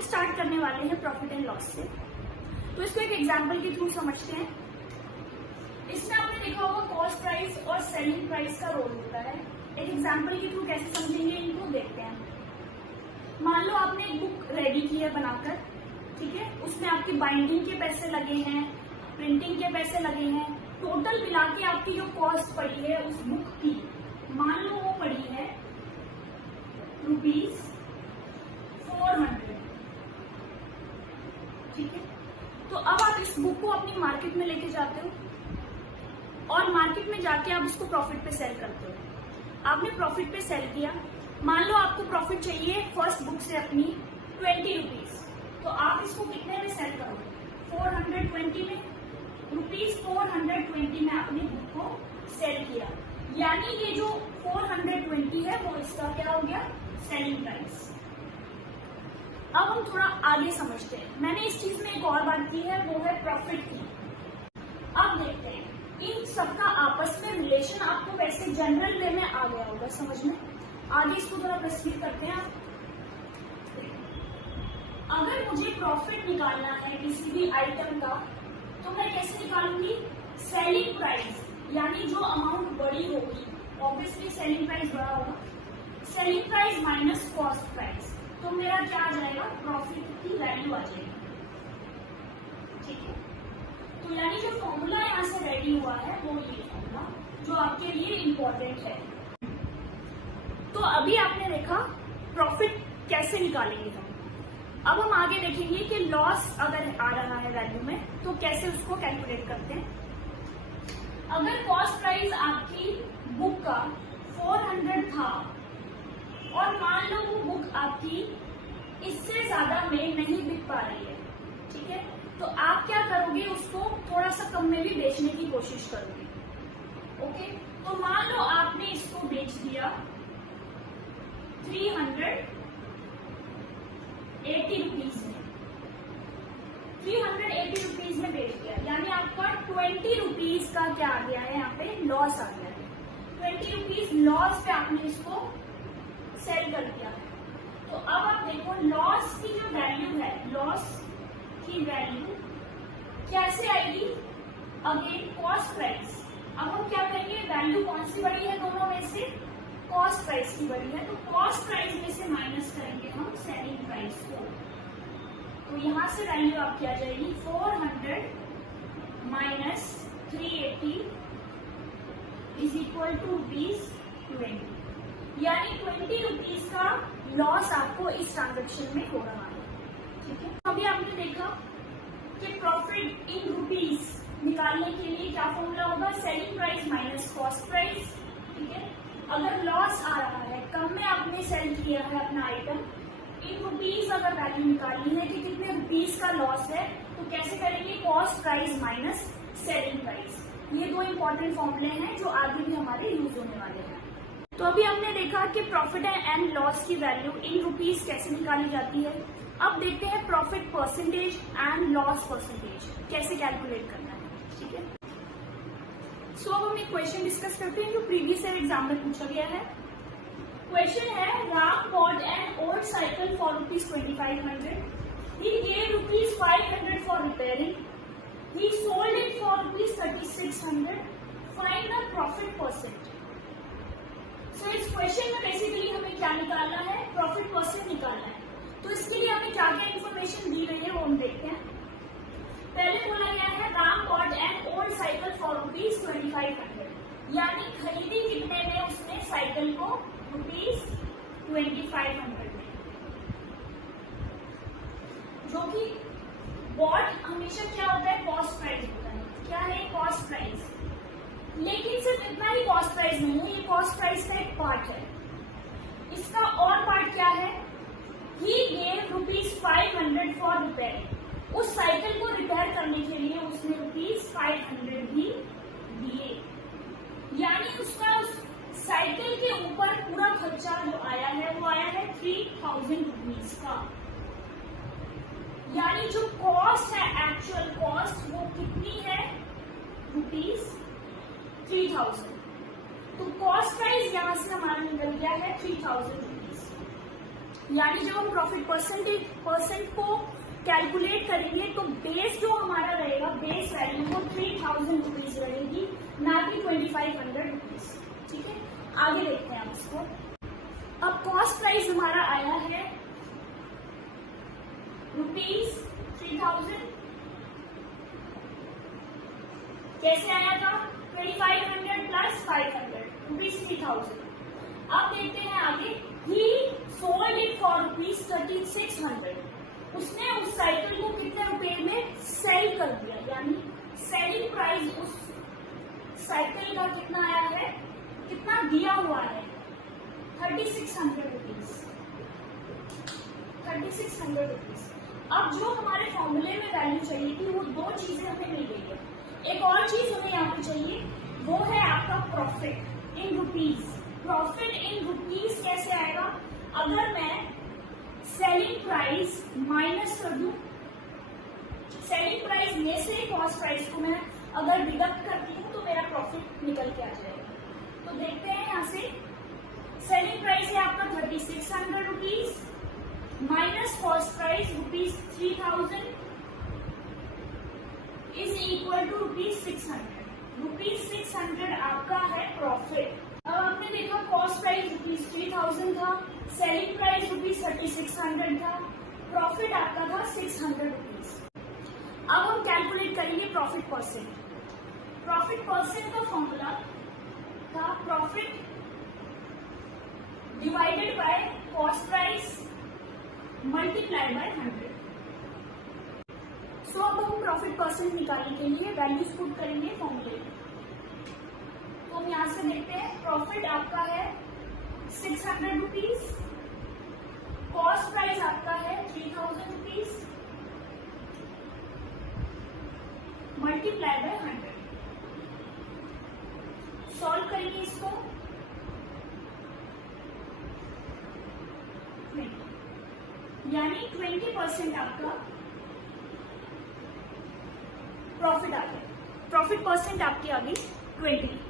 हम स्टार्ट करने वाले हैं प्रॉफिट एंड लॉस से। तो इसको एक एग्जांपल के थ्रू समझते हैं। इसमें आपने देखा होगा कॉस्ट प्राइस और सेलिंग प्राइस का रोल होता है। एक एग्जांपल के थ्रू कैसे समझेंगे इनको देखते हैं। मान लो आपने एक बुक रेडी की है बनाकर, ठीक है, उसमें आपकी बाइंडिंग के पैसे लगे हैं, प्रिंटिंग के पैसे लगे हैं, टोटल मिला के आपकी जो कॉस्ट पड़ी है उस बुक की, मान लो वो पड़ी है ₹400, ठीक है। तो अब आप इस बुक को अपनी मार्केट में लेके जाते हो और मार्केट में जाके आप इसको प्रॉफिट पे सेल करते हो। आपने प्रॉफिट पे सेल किया, मान लो आपको प्रॉफिट चाहिए फर्स्ट बुक से अपनी 20 रुपीज, तो आप इसको कितने में सेल करोगे? 420 में, ₹420 में आपने बुक को सेल किया, यानी ये जो 420 है वो इसका क्या हो गया? Selling price. अब हम थोड़ा आगे समझते हैं। मैंने इस चीज में एक और बात की है, वो है प्रॉफिट की। अब देखते हैं इन सबका आपस में रिलेशन आपको वैसे जनरल वे में आ गया होगा समझ में। आगे इसको थोड़ा प्रस्तुत करते हैं। अगर मुझे प्रॉफिट निकालना है किसी भी आइटम का, तो मैं कैसे निकालूंगी? सेलिंग प्राइस, यानी जो अमाउंट बड़ी होगी, ऑब्वियसली सेलिंग प्राइस बड़ा होगा, selling price minus cost price, तो मेरा क्या आ जाएगा? प्रॉफिट की वैल्यू आ जाएगी, ठीक है। तो यानी जो फॉर्मूला यहाँ से रेडी हुआ है वो ये फॉर्मूला जो आपके लिए इम्पोर्टेंट है। तो अभी आपने देखा प्रॉफिट कैसे निकालेंगे हम। अब हम आगे देखेंगे कि लॉस अगर आ रहा है वैल्यू में तो कैसे उसको कैलकुलेट करते हैं। अगर कॉस्ट प्राइस आपकी बुक का 400 था और मान लो वो बुक आपकी इससे ज्यादा में नहीं बिक पा रही है, ठीक है, तो आप क्या करोगे? उसको थोड़ा सा कम में भी बेचने की कोशिश करोगे, ओके। तो मान लो आपने इसको बेच दिया 380 रुपीज में, 380 रुपीज में बेच दिया, यानी आपका 20 रुपीज का क्या आ गया है? यहाँ पे लॉस आ गया है। 20 रुपीज लॉस पे आपने इसको सेल कर दिया। तो अब आप देखो लॉस की जो वैल्यू है, लॉस की वैल्यू कैसे आएगी? Again cost price. अब हम क्या करेंगे? वैल्यू कौन सी बड़ी है दोनों में से? कॉस्ट प्राइस की बड़ी है, तो कॉस्ट प्राइस में से माइनस करेंगे हम सेलिंग प्राइस को। तो यहां से वैल्यू आपकी आ जाएगी 400 माइनस 380 इज इक्वल टू ₹20, यानी 20 रुपीज का लॉस आपको इस ट्रांजेक्शन में हो रहा है, ठीक है। अभी आपने देखा कि प्रॉफिट इन रुपीज निकालने के लिए क्या फॉर्मूला होगा? Selling price minus cost price, ठीक है। अगर लॉस आ रहा है, कम में आपने सेल किया है अपना आइटम, इन रुपीज अगर वैल्यू निकालनी है कि कितने रुपीज का लॉस है, तो कैसे करेंगे? Cost price minus selling price. ये दो इंपॉर्टेंट फॉर्मूले हैं जो आगे भी हमारे यूज होने वाले हैं। तो अभी हमने देखा कि प्रॉफिट एंड लॉस की वैल्यू इन रुपीज कैसे निकाली जाती है। अब देखते हैं profit percentage and loss percentage कैसे कैलकुलेट करना है, ठीक है। सो अब हम एक क्वेश्चन डिस्कस करते हैं जो प्रीवियस ईयर एग्जाम में पूछा गया है। क्वेश्चन है, Ram bot an old cycle for ₹2500. He gave ₹500 for repairing. He sold it for ₹3600. Find the profit percent. So इस क्वेश्चन में बेसिकली हमें क्या निकालना है? प्रॉफिट परसेंट निकालना है। तो इसके लिए हमें क्या क्या इन्फॉर्मेशन दी गई है वो हम देखते हैं। पहले बोला गया है Ram bot an old cycle for ₹2500, यानी खरीदी कितने में उसने साइकिल को? ₹2500 में, जो कि बॉट हमेशा क्या होता है? कॉस्ट प्राइस होता है। क्या है? Cost price. लेकिन सिर्फ इतना ही कॉस्ट प्राइस नहीं है, ये कॉस्ट प्राइस का एक पार्ट है। इसका और पार्ट क्या है? He gave ₹500 for repairing. उस साइकिल को रिपेयर करने के लिए उसने ₹500 भी दिए, यानी उसका उस साइकिल के ऊपर पूरा खर्चा जो आया है वो आया है 3000 रुपीज का। यानी जो कॉस्ट है, एक्चुअल कॉस्ट, वो कितनी है? ₹3000। तो कॉस्ट प्राइस यहां से हमारा निकल गया है 3000 रुपीज। यानी जब हम प्रॉफिट परसेंट को कैलकुलेट करेंगे तो बेस जो हमारा रहेगा, बेस वैल्यू वो 3000 रुपीज रहेगी, ना कि 2500 रुपीज। ठीक है, आगे देखते हैं हम इसको। अब कॉस्ट प्राइस हमारा आया है ₹3000। कैसे आया था? 2500 प्लस 500 ₹3000। अब देखते हैं आगे। ही सोल्ड इट फॉर ₹3600। उसने उस साइकिल को कितने रुपए में सेल कर दिया, यानी सेलिंग प्राइस उस साइकिल का कितना आया है, कितना दिया हुआ है, 3600 रुपीज। 3600 रुपीज। अब जो हमारे फॉर्मूले में वैल्यू चाहिए थी वो दो चीजें हमें मिल गई है। एक और चीज हमें यहाँ पे चाहिए, वो है आपका profit in rupees. Profit in rupees कैसे आएगा? अगर मैं सेलिंग प्राइस माइनस कर दूं, सेलिंग प्राइस में से कॉस्ट प्राइस को मैं अगर डिडक्ट करती हूँ तो मेरा प्रॉफिट निकल के आ जाएगा। तो देखते हैं यहाँ से, सेलिंग प्राइस है आपका 3600 rupees minus cost price ₹3000 is equal to ₹600। ₹600 आपका है प्रॉफिट। अब आपने देखा कॉस्ट प्राइस ₹3000 था, सेलिंग प्राइस ₹3600 था, प्रॉफिट आपका था 600 रुपीज। अब हम कैलकुलेट करेंगे प्रॉफिट परसेंट। प्रॉफिट परसेंट का फॉर्मूला था profit divided by cost price multiply by 100। सो अब हम प्रॉफिट परसेंट निकालने के लिए वैल्यूज पुट करेंगे फॉर्मूले में। तो हम यहां से देखते हैं, प्रॉफिट आपका है 600 रुपीज, कॉस्ट प्राइस आपका है 3000 रुपीज मल्टीप्लाई बाय 100। सॉल्व करेंगे इसको, यानी 20% आपका प्रॉफिट आ गया। प्रॉफिट परसेंट आपकी आ गई 20।